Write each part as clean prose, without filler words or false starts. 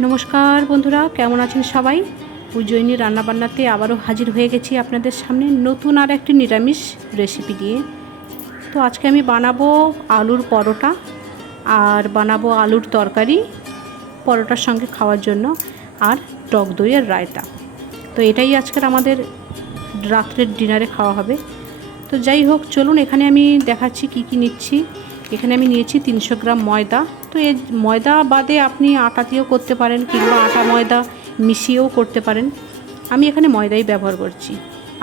নমস্কার বন্ধুরা, কেমন আছেন সবাই? উজ্জয়িনী রান্নাবান্নাতে আবারও হাজির হয়ে গেছি আপনাদের সামনে নতুন আর একটি নিরামিষ রেসিপি দিয়ে। তো আজকে আমি বানাবো আলুর পরোটা আর বানাবো আলুর তরকারি পরোটার সঙ্গে খাওয়ার জন্য, আর টক দইয়ের রায়তা। তো এটাই আজকের আমাদের রাত্রের ডিনারে খাওয়া হবে। তো যাই হোক, চলুন এখানে আমি দেখাচ্ছি কি কি নিচ্ছি। এখানে আমি নিয়েছি 300 গ্রাম ময়দা। তো এই ময়দা বাদে আপনি আটা দিয়েও করতে পারেন, কিংবা আটা ময়দা মিশিয়েও করতে পারেন। আমি এখানে ময়দাই ব্যবহার করছি।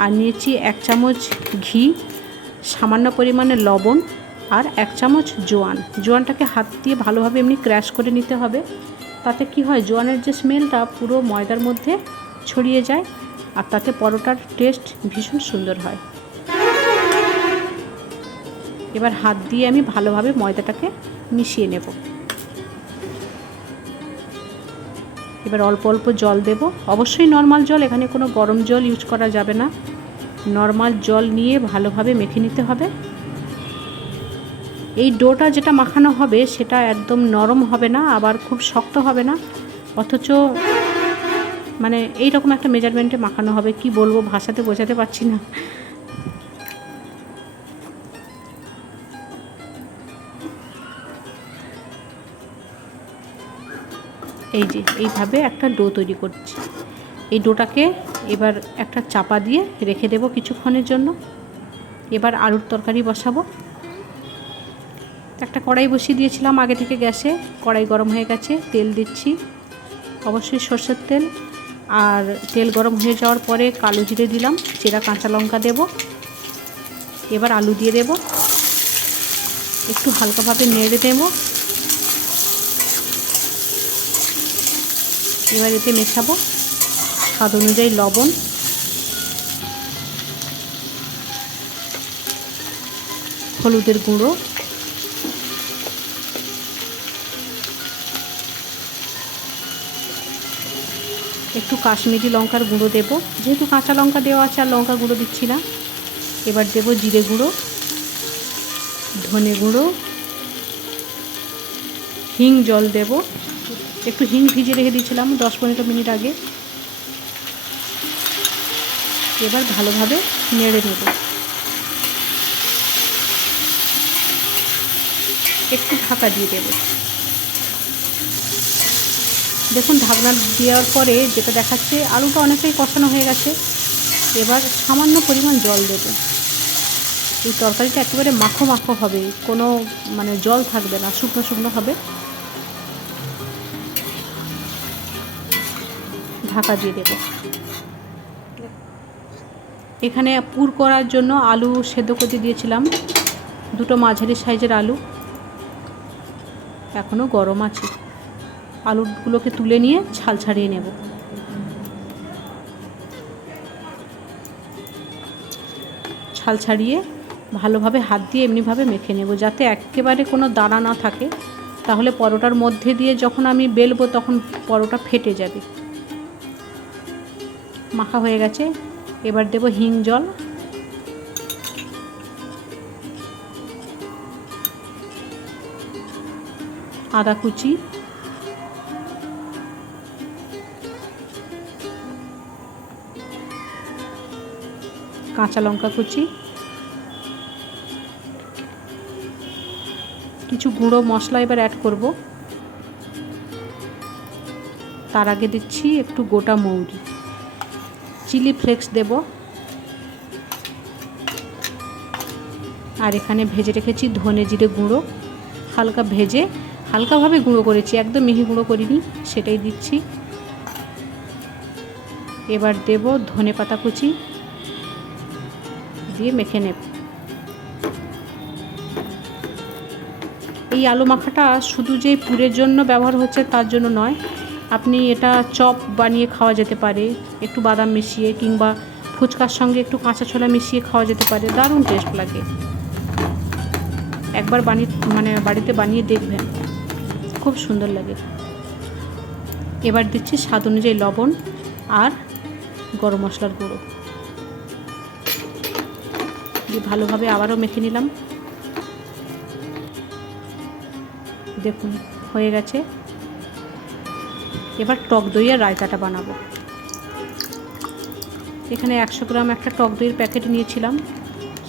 আর নিয়েছি 1 চামচ ঘি, সামান্য পরিমাণে লবণ আর 1 চামচ জোয়ান। জোয়ানটাকে হাত দিয়ে ভালোভাবে এমনি ক্র্যাশ করে নিতে হবে। তাতে কি হয়, জোয়ানের যে স্মেলটা পুরো ময়দার মধ্যে ছড়িয়ে যায়, আর তাতে পরোটার টেস্ট ভীষণ সুন্দর হয়। এবার হাত দিয়ে আমি ভালোভাবে ময়দাটাকে মিশিয়ে নেব। এবার অল্প অল্প জল দেব, অবশ্যই নর্মাল জল, এখানে কোনো গরম জল ইউজ করা যাবে না। নর্মাল জল নিয়ে ভালোভাবে মেখে নিতে হবে। এই ডোটা যেটা মাখানো হবে সেটা একদম নরম হবে না, আবার খুব শক্ত হবে না, অথচ মানে এই রকম একটা মেজারমেন্টে মাখানো হবে। কি বলবো, ভাষাতে বোঝাতে পারছি না। এই যে এইভাবে একটা ডো তৈরি করছি। এই ডোটাকে এবার একটা চাপা দিয়ে রেখে দেব কিছুক্ষণের জন্য। এবার আলুর তরকারি বসাবো। একটা কড়াই বসিয়ে দিয়েছিলাম আগে থেকে গ্যাসে। কড়াই গরম হয়ে গেছে, তেল দিচ্ছি, অবশ্যই সরষের তেল। আর তেল গরম হয়ে যাওয়ার পরে কালো জিরে দিলাম, চেরা কাঁচা লঙ্কা দেব। এবার আলু দিয়ে দেব, একটু হালকাভাবে নেড়ে দেব। এবার এতে মেশাবো স্বাদ অনুযায়ী লবণ, হলুদের গুঁড়ো, একটু কাশ্মীরি লঙ্কার গুঁড়ো দেব, যেহেতু কাঁচা লঙ্কা দেওয়া আছে আর লঙ্কা গুঁড়ো দিচ্ছি না। এবার দেব জিরে গুঁড়ো, ধনে গুঁড়ো, হিং জল দেব। একটু হিং ভিজিয়ে রেখে দিয়েছিলাম 10-15 মিনিট আগে। এবার ভালোভাবে নেড়ে নেব। একটু ঢাকা দিয়ে দেব। দেখুন, ঢাকনা দেওয়ার পরে যেটা দেখাচ্ছে, আলুটা অনেকটাই কষানো হয়ে গেছে। এবার সামান্য পরিমাণ জল দেব। এই তরকারিটা একেবারে মাখো মাখো হবে, কোনো মানে জল থাকবে না, শুকনো শুকনো হবে। ঢাকা দিয়ে দেব। এখানে পুর করার জন্য আলু সেদ্ধ করতে দিয়েছিলাম, 2টো মাঝারি সাইজের আলু, এখনও গরম আছে। আলুগুলোকে তুলে নিয়ে ছাল ছাড়িয়ে নেব। ছাল ছাড়িয়ে ভালোভাবে হাত দিয়ে এমনিভাবে মেখে নেব, যাতে একেবারে কোনো দানা না থাকে। তাহলে পরোটার মধ্যে দিয়ে যখন আমি বেলবো তখন পরোটা ফেটে যাবে। মাখা হয়ে গেছে। এবার দেব হিং জল, আদা কুচি, কাঁচা লঙ্কা কুচি, কিছু গুঁড়ো মশলা এবার অ্যাড করব। তার আগে দিচ্ছি একটু গোটা মৌরি, চিলি ফ্লেক্স দেব। আর এখানে ভেজে রেখেছি ধনে জিরে গুঁড়ো, হালকা ভেজে হালকাভাবে গুঁড়ো করেছি, একদম মিহি গুঁড়ো করিনি, সেটাই দিচ্ছি। এবার দেব ধনে পাতা কুচি, দিয়ে মেখে নেব। এই আলু মাখাটা শুধু যে পুরের জন্য ব্যবহার হচ্ছে তার জন্য নয়, আপনি এটা চপ বানিয়ে খাওয়া যেতে পারে, একটু বাদাম মিশিয়ে, কিংবা ফুচকার সঙ্গে একটু কাঁচা ছোলা মিশিয়ে খাওয়া যেতে পারে, দারুণ টেস্ট লাগে। একবার বাড়িতে বানিয়ে দেখবেন, খুব সুন্দর লাগে। এবার দিচ্ছি স্বাদ অনুযায়ী লবণ আর গরম মশলার গুঁড়ো দিয়ে ভালোভাবে আবারও মেখে নিলাম। দেখুন হয়ে গেছে। এবার টক দইয়ের রায়তাটা বানাবো। এখানে 100 গ্রাম একটা টক দইয়ের প্যাকেট নিয়েছিলাম,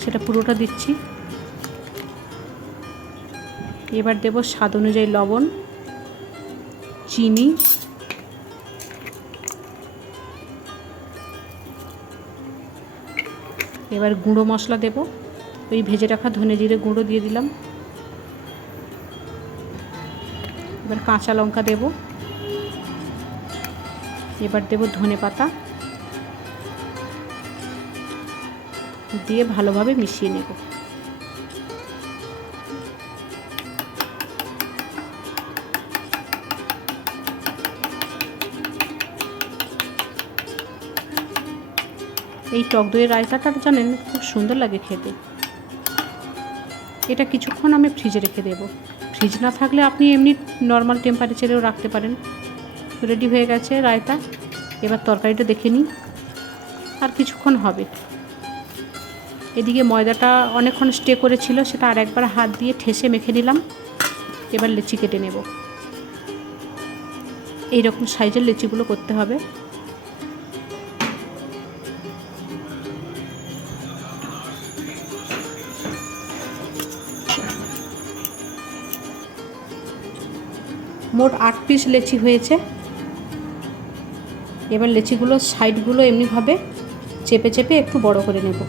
সেটা পুরোটা দিচ্ছি। এবার দেব স্বাদ অনুযায়ী লবণ, চিনি, এবার গুঁড়ো মশলা দেব। ওই ভেজে রাখা ধনে জিরে গুঁড়ো দিয়ে দিলাম। এবার কাঁচা লঙ্কা দেব। এবার দেব ধনে পাতা, দিয়ে ভালোভাবে মিশিয়ে নেব। এই টক দইয়ের রায়তাটা জানেন খুব সুন্দর লাগে খেতে। এটা কিছুক্ষণ আমি ফ্রিজে রেখে দেব। ফ্রিজ না থাকলে আপনি এমনি নর্মাল টেম্পারেচারেও রাখতে পারেন। রেডি হয়ে গেছে রায়তা। এবার তরকারিটা দেখে নিই, আর কিছুক্ষণ হবে। এদিকে ময়দাটা অনেকক্ষণ স্টে করেছিল, সেটা আর একবার হাত দিয়ে ঠেসে মেখে নিলাম। এবার লেচি কেটে নেব। এইরকম সাইজের লেচিগুলো করতে হবে। মোট 8 পিস লেচি হয়েছে। এবার লেচিগুলোর সাইডগুলো এমনিভাবে চেপে চেপে একটু বড় করে নেব।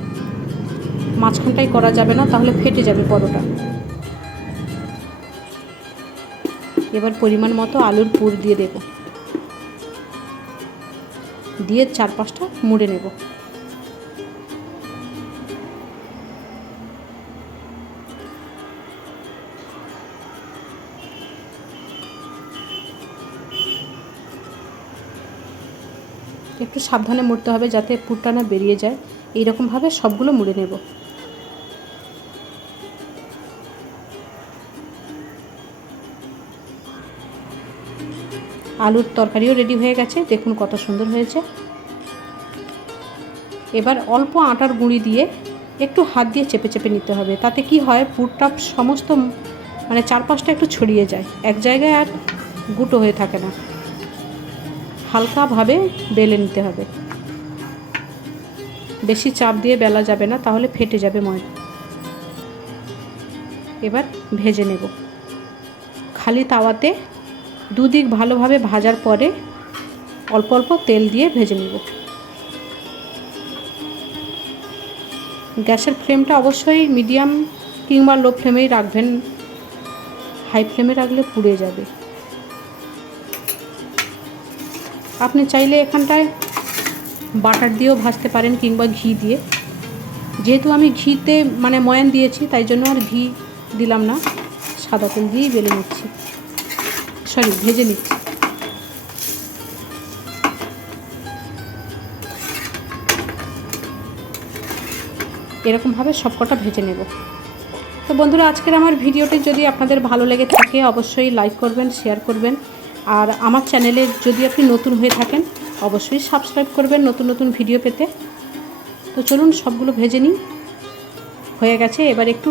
মাঝখানটাই করা যাবে না, তাহলে ফেটে যাবে পরোটা। এবার পরিমাণ মতো আলুর পুর দিয়ে দেব, দিয়ে 4-5টা মুড়ে নেব। একটু সাবধানে মুড়তে হবে যাতে পুরটা না বেরিয়ে যায়। এইরকমভাবে সবগুলো মুড়ে নেব। আলুর তরকারিও রেডি হয়ে গেছে, দেখুন কত সুন্দর হয়েছে। এবার অল্প আটার গুঁড়ি দিয়ে একটু হাত দিয়ে চেপে চেপে নিতে হবে। তাতে কি হয়, পুরটা সমস্ত মানে 4-5টা একটু ছড়িয়ে যায়, এক জায়গায় আর গুঁটো হয়ে থাকে না। হালকাভাবে বেলে নিতে হবে, বেশি চাপ দিয়ে বেলা যাবে না, তাহলে ফেটে যাবে ময়দা। এবার ভেজে নেব খালি তাওয়াতে। দুদিক ভালোভাবে ভাজার পরে অল্প অল্প তেল দিয়ে ভেজে নেব। গ্যাসের ফ্লেমটা অবশ্যই মিডিয়াম কিংবা লো ফ্লেমেই রাখবেন, হাই ফ্লেমে রাখলে পুড়ে যাবে। আপনি চাইলে এখানটায় বাটার দিয়েও ভাজতে পারেন কিংবা ঘি দিয়ে। যেহেতু আমি ঘিতে মানে ময়ান দিয়েছি, তাই জন্য আর ঘি দিলাম না, সাদা তেল দিয়েই বেলে নিচ্ছি, ভেজে নিচ্ছি। এরকমভাবে সবকটা ভেজে নেব। তো বন্ধুরা, আজকের আমার ভিডিওটি যদি আপনাদের ভালো লেগে থাকে অবশ্যই লাইক করবেন, শেয়ার করবেন। আর আমার চ্যানেলে যদি আপনি নতুন হয়ে থাকেন অবশ্যই সাবস্ক্রাইব করবেন নতুন নতুন ভিডিও পেতে। তো চলুন সবগুলো ভেজে নিই। হয়ে গেছে, এবার একটু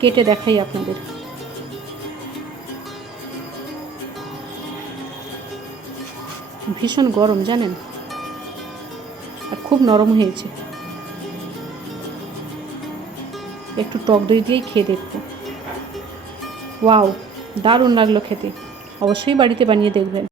কেটে দেখাই আপনাদের। ভীষণ গরম জানেন, আর খুব নরম হয়েছে। একটু টক দই দিয়েই খেয়ে দেখব। ওয়াও, দারুণ লাগলো খেতে। অবশ্যই বাড়িতে বানিয়ে দেখবেন।